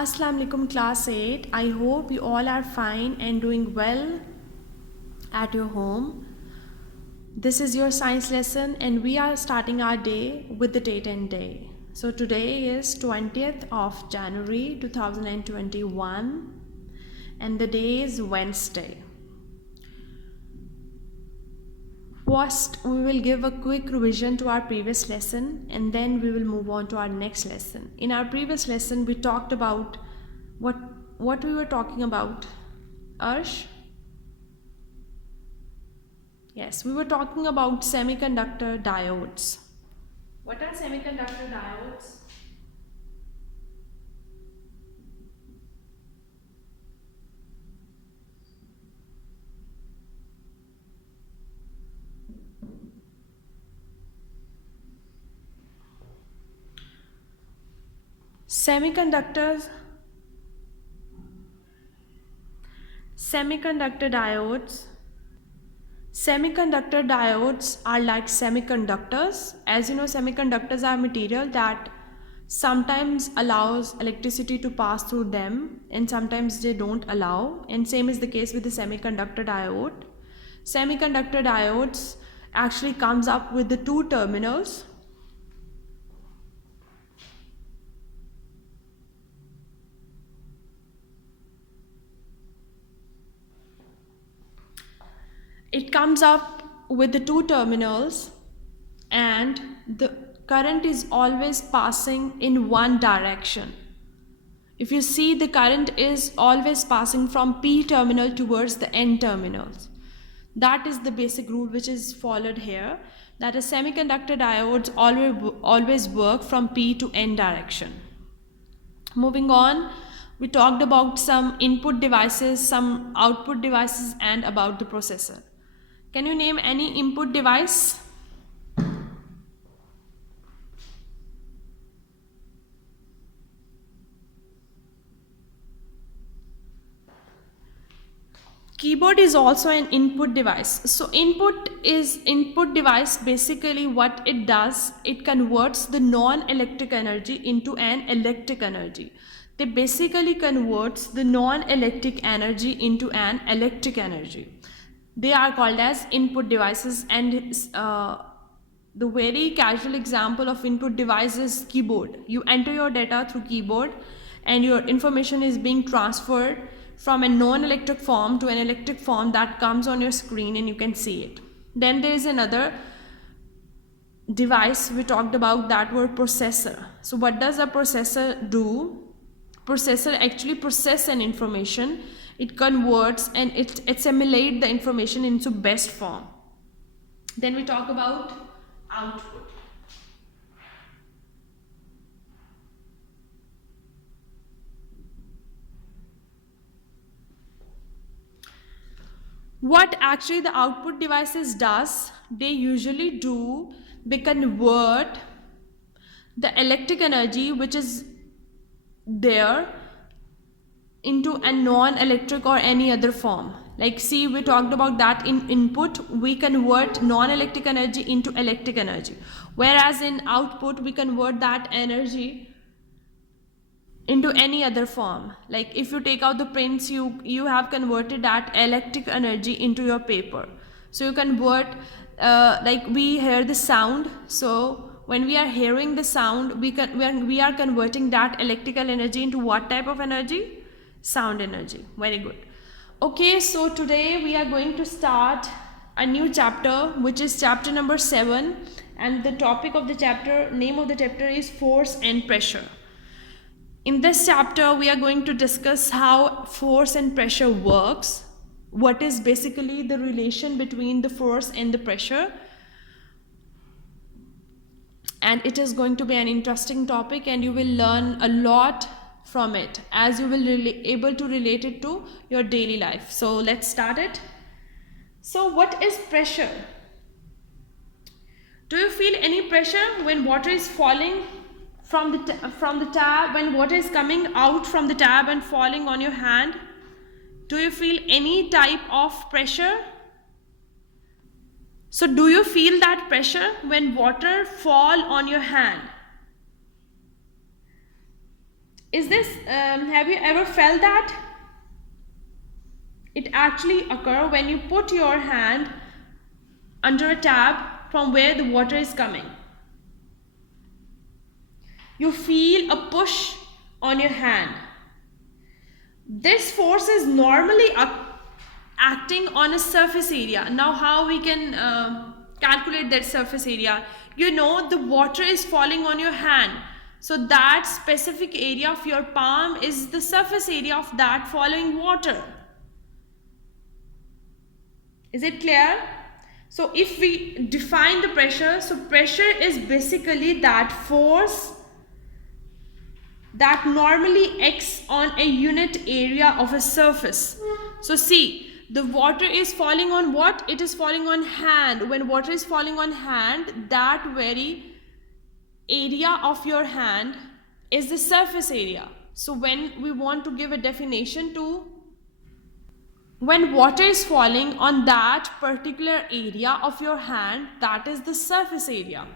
Assalamu alaikum class 8. I hope you all are fine and doing well at your home. This is your science lesson and we are starting our day with the date and day. So today is 20th of January 2021 and the day is Wednesday. First, we will give a quick revision to our previous lesson and then we will move on to our next lesson. In our previous lesson, we talked about what we were talking about. Arsh? Yes, we were talking about semiconductor diodes. What are semiconductor diodes? Semiconductor diodes. Semiconductor diodes are like semiconductors. As you know, semiconductors are material that sometimes allows electricity to pass through them and sometimes they don't allow, and same is the case with the semiconductor diode. Semiconductor diodes actually comes up with the two terminals. It comes up with the two terminals and the current is always passing in one direction. If you see, the current is always passing from P terminal towards the N terminals. That is the basic rule which is followed here, that a semiconductor diodes always work from P to N direction. Moving on, we talked about some input devices, some output devices, and about the processor. Can you name any input device? Keyboard is also an input device. So input device, basically what it does, it converts the non-electric energy into an electric energy. They basically converts the non-electric energy into an electric energy. They are called as input devices, and the very casual example of input device is keyboard. You enter your data through keyboard and your information is being transferred from a non-electric form to an electric form that comes on your screen and you can see it. Then there is another device we talked about, that were processor. So what does a processor do? Processor actually process an information, it converts and it assimilate the information into best form. Then we talk about output. What actually the output devices does, they usually do, they convert the electric energy which is there into a non-electric or any other form. Like see, we talked about that in input we convert non-electric energy into electric energy, whereas in output we convert that energy into any other form. Like if you take out the prints, you have converted that electric energy into your paper. So you convert, like we hear the sound, so when we are hearing the sound, we are converting that electrical energy into what type of energy? Sound energy. Very good. Okay, so today we are going to start a new chapter, which is chapter number 7, and the topic of the chapter, name of the chapter is force and pressure. In this chapter we are going to discuss how force and pressure works, what is basically the relation between the force and the pressure, and it is going to be an interesting topic and you will learn a lot from it, as you will able to relate it to your daily life. So let's start it. So what is pressure? Do you feel any pressure when water is falling from the tap, when water is coming out from the tap and falling on your hand? Do you feel any type of pressure? So do you feel that pressure when water fall on your hand? Is this, have you ever felt that? It actually occurs when you put your hand under a tap from where the water is coming. You feel a push on your hand. This force is normally acting on a surface area. Now how we can calculate that surface area? You know the water is falling on your hand. So that specific area of your palm is the surface area of that falling water. Is it clear? So if we define the pressure, so pressure is basically that force that normally acts on a unit area of a surface. So see, the water is falling on what? It is falling on hand. When water is falling on hand, that very area of your hand is the surface area. So when we want to give a definition to when water is falling on that particular area of your hand, that is the surface area.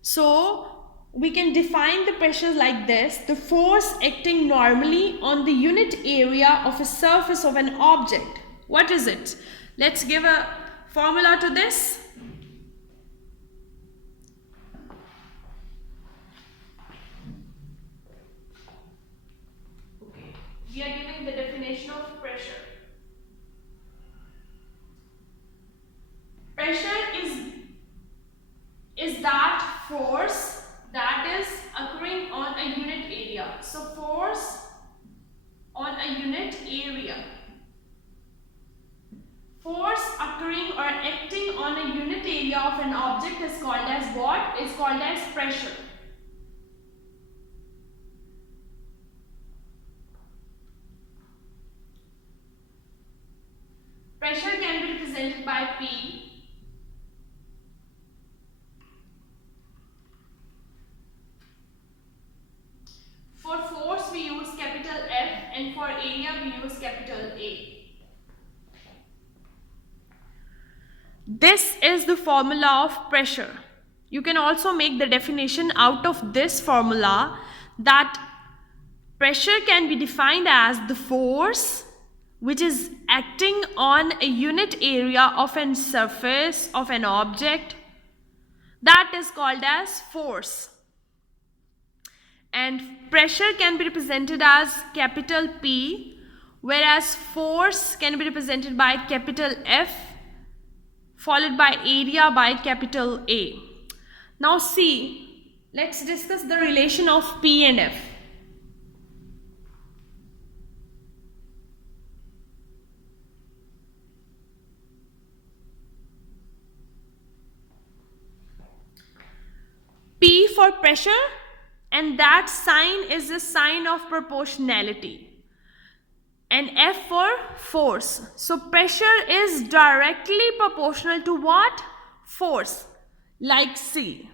So we can define the pressure like this: the force acting normally on the unit area of a surface of an object. What is it? Let's give a formula to this. Okay, we are giving the definition of pressure. Pressure is that force that is occurring on a unit area. So force on a unit area. Force occurring or acting on a unit area of an object is called as what? Is called as pressure. Pressure can be represented by P. For force we use capital F, and for area we use capital A. This is the formula of pressure. You can also make the definition out of this formula, that pressure can be defined as the force which is acting on a unit area of a surface of an object. That is called as force. And pressure can be represented as capital P, whereas force can be represented by capital F followed by area by capital A. Now see, let's discuss the relation of P and F. P for pressure, and that sign is the sign of proportionality, and F for force. So pressure is directly proportional to what? Force. Like see,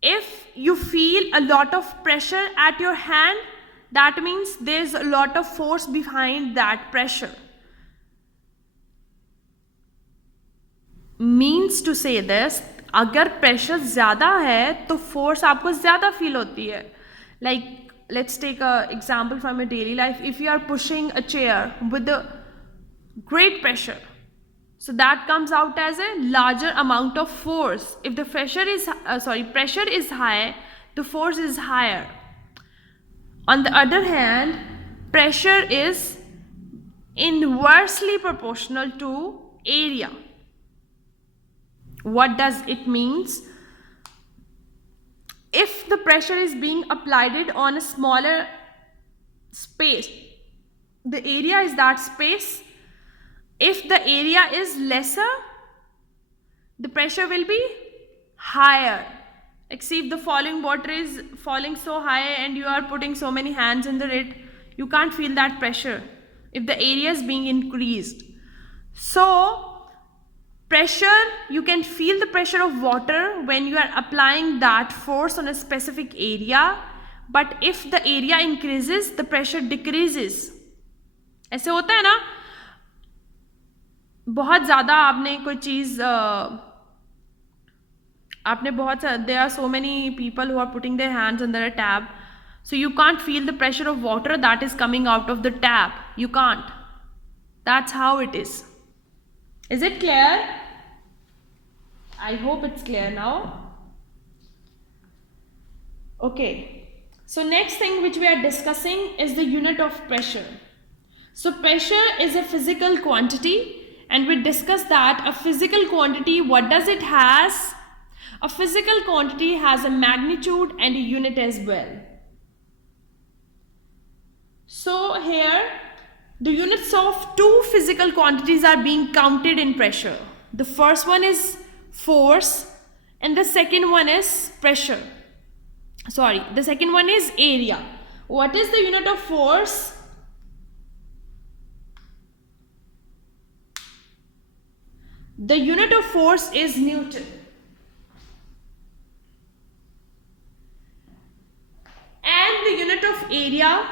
if you feel a lot of pressure at your hand, that means there's a lot of force behind that pressure. Means to say this, अगर pressure ज़्यादा है तो force आपको ज़्यादा feel होती है. Like let's take a example from your daily life. If you are pushing a chair with great pressure, so that comes out as a larger amount of force. If the pressure is high, the force is higher. On the other hand, pressure is inversely proportional to area. What does it means? If the pressure is being applied on a smaller space, the area is that space. If the area is lesser, the pressure will be higher. Like see, if the falling water is falling so high and you are putting so many hands under it, you can't feel that pressure if the area is being increased. So pressure, you can feel the pressure of water when you are applying that force on a specific area, but if the area increases, the pressure decreases. ऐसे होता है ना, बहुत ज़्यादा आपने कोई चीज़ आपने बहुत there are so many people who are putting their hands under a tap, So you can't feel the pressure of water that is coming out of the tap. You can't. That's how it is. Is it clear? I hope it's clear now. Okay. So next thing which we are discussing is the unit of pressure. So pressure is a physical quantity, and we discussed that a physical quantity, what does it has? A physical quantity has a magnitude and a unit as well. So here the units of two physical quantities are being counted in pressure. The first one is force and the second one is pressure. The second one is area. What is the unit of force? The unit of force is Newton. And the unit of area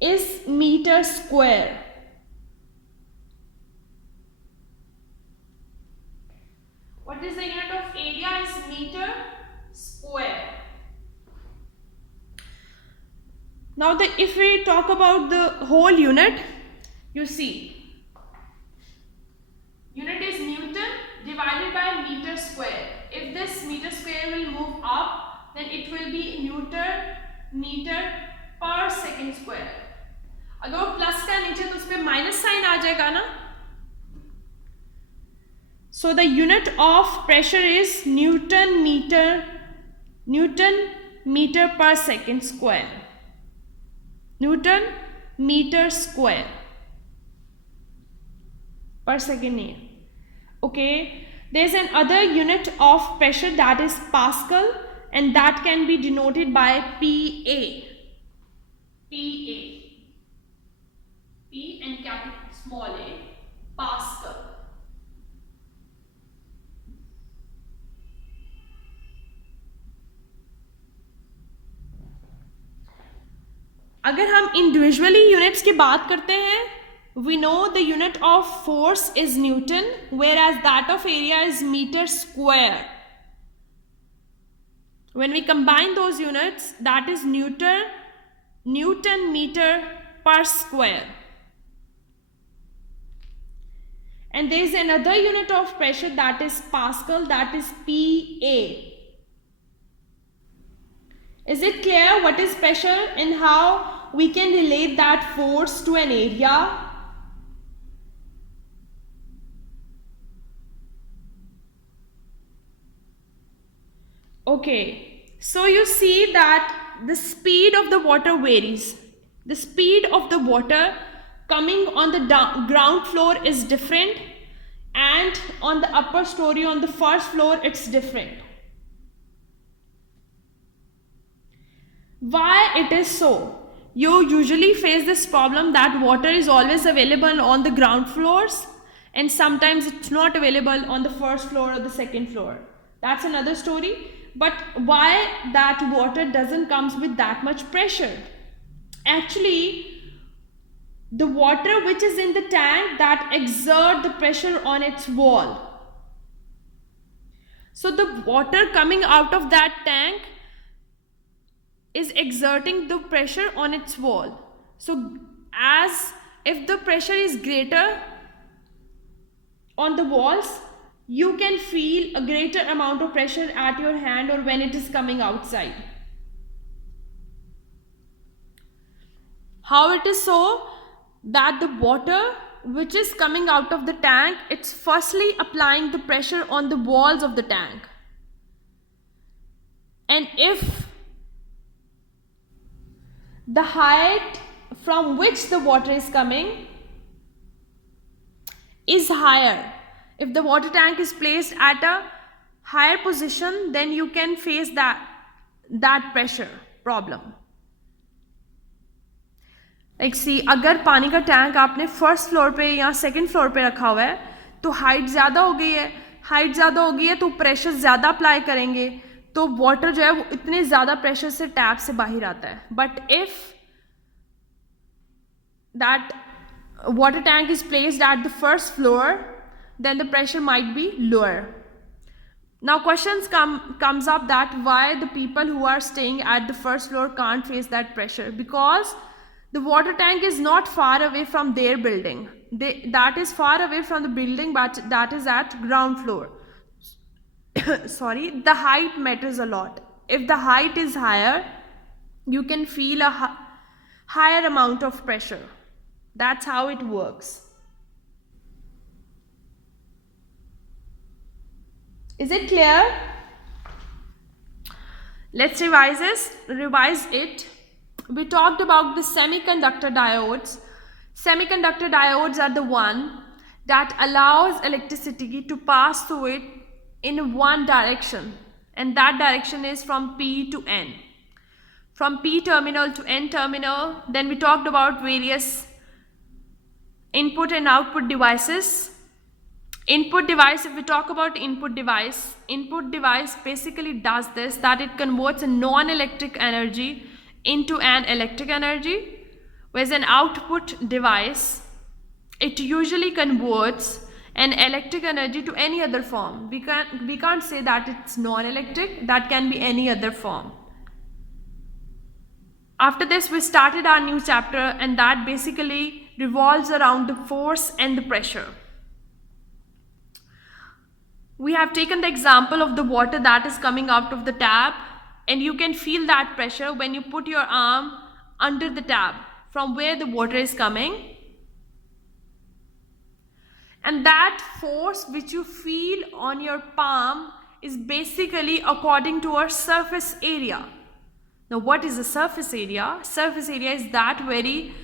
is meter square. What is the unit of area? Is meter square. Now if we talk about the whole unit, you see, unit is Newton divided by meter square. If this meter square will move up, then it will be Newton meter per second square. अगर वो plus का नीचे तो उस पर minus sign आ जाएगा ना. So the unit of pressure is Newton meter per second square. Newton meter square per second. Okay. There is another unit of pressure that is Pascal, and that can be denoted by PA. PA. P and capital small a, Pascal. अगर हम individually units की बात करते हैं, we know the unit of force is Newton, whereas that of area is meter square. When we combine those units, that is Newton meter per square. And there is another unit of pressure that is Pascal, that is PA. Is it clear what is pressure and how we can relate that force to an area? Okay, so you see that the speed of the water varies. The speed of the water coming on the ground floor is different, and on the upper story, on the first floor, it's different. Why it is so? You usually face this problem that water is always available on the ground floors, and sometimes it's not available on the first floor or the second floor. That's another story. But why that water doesn't come with that much pressure? Actually, the water which is in the tank that exert the pressure on its wall. So the water coming out of that tank is exerting the pressure on its wall. So as if the pressure is greater on the walls, you can feel a greater amount of pressure at your hand or when it is coming outside. How it is so? That the water which is coming out of the tank, it's firstly applying the pressure on the walls of the tank. And if the height from which the water is coming is higher, if the water tank is placed at a higher position, then you can face that pressure problem. Like see, अगर पानी का tank आपने first floor पे या second floor पे रखा हुआ है तो हाइट ज़्यादा हो गई है तो प्रेशर ज़्यादा अप्लाई करेंगे तो वाटर जो है वो इतने ज़्यादा प्रेशर से टैप से बाहर आता है. But if that water tank is placed at the first floor, then the pressure might be lower. Now questions comes up that why the people who are staying at the first floor can't face that pressure, because the water tank is not far away from their building. That is far away from the building, but that is at ground floor. Sorry, the height matters a lot. If the height is higher, you can feel a higher amount of pressure. That's how it works. Is it clear? Let's revise it. We talked about the semiconductor diodes. Semiconductor diodes are the one that allows electricity to pass through it in one direction, and that direction is from P to N. From P terminal to N terminal. Then we talked about various input and output devices. Input device, if we talk about input device basically does this, that it converts a non-electric energy into an electric energy, whereas an output device, it usually converts an electric energy to any other form. We can't say that it's non-electric, that can be any other form. After this, we started our new chapter, and that basically revolves around the force and the pressure. We have taken the example of the water that is coming out of the tap, and you can feel that pressure when you put your arm under the tap from where the water is coming. And that force which you feel on your palm is basically according to our surface area. Now, what is the surface area? Surface area is that very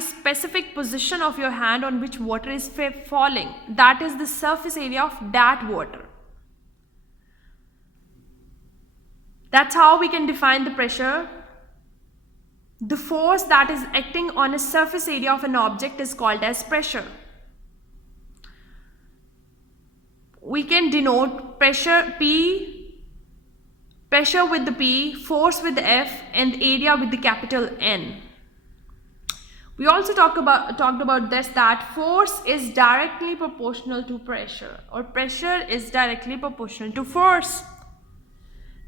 specific position of your hand on which water is falling. That is the surface area of that water. That's how we can define the pressure. The force that is acting on a surface area of an object is called as pressure. We can denote pressure P, pressure with the P, force with the F, and area with the capital N. We also talked about this, that force is directly proportional to pressure, or pressure is directly proportional to force.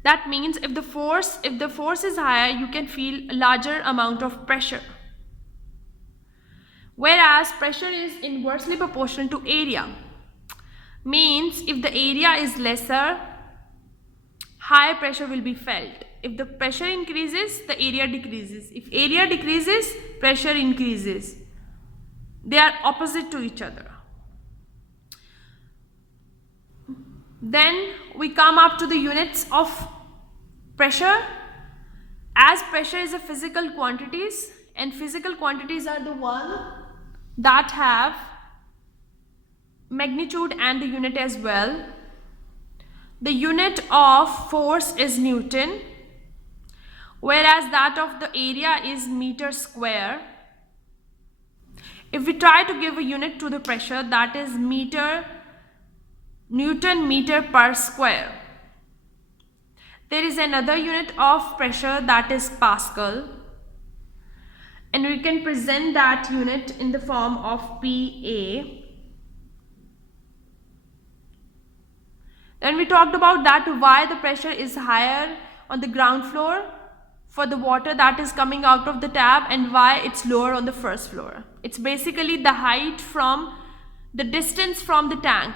That means if the force is higher, you can feel a larger amount of pressure. Whereas pressure is inversely proportional to area. Means if the area is lesser, higher pressure will be felt. If the pressure increases, the area decreases. If area decreases, pressure increases. They are opposite to each other. Then we come up to the units of pressure. As pressure is a physical quantities, and physical quantities are the one that have magnitude and the unit as well. The unit of force is Newton, whereas that of the area is meter square. If we try to give a unit to the pressure, that is Newton meter per square. There is another unit of pressure, that is Pascal, and we can present that unit in the form of PA. Then we talked about that why the pressure is higher on the ground floor for the water that is coming out of the tap, and why it's lower on the first floor. It's basically the height from the distance from the tank.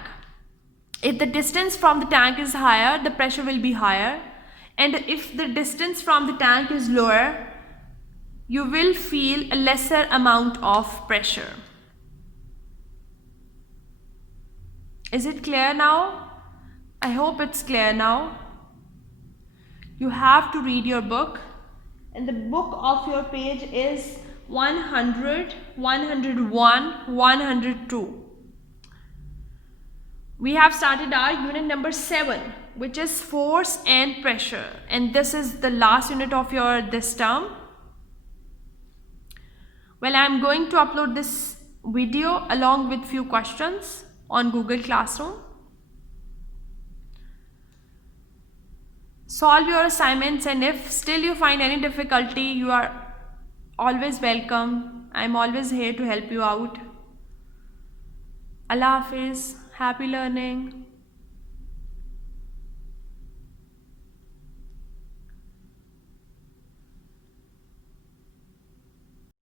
If the distance from the tank is higher, the pressure will be higher, and if the distance from the tank is lower, you will feel a lesser amount of pressure. Is it clear now? I hope it's clear now. You have to read your book, and the book of your page is 100, 101, 102. We have started our unit number 7, which is force and pressure, and this is the last unit of your this term. Well, I'm going to upload this video along with few questions on Google Classroom. Solve your assignments, and if still you find any difficulty, you are always welcome. I'm always here to help you out. Allah Hafiz. Happy learning.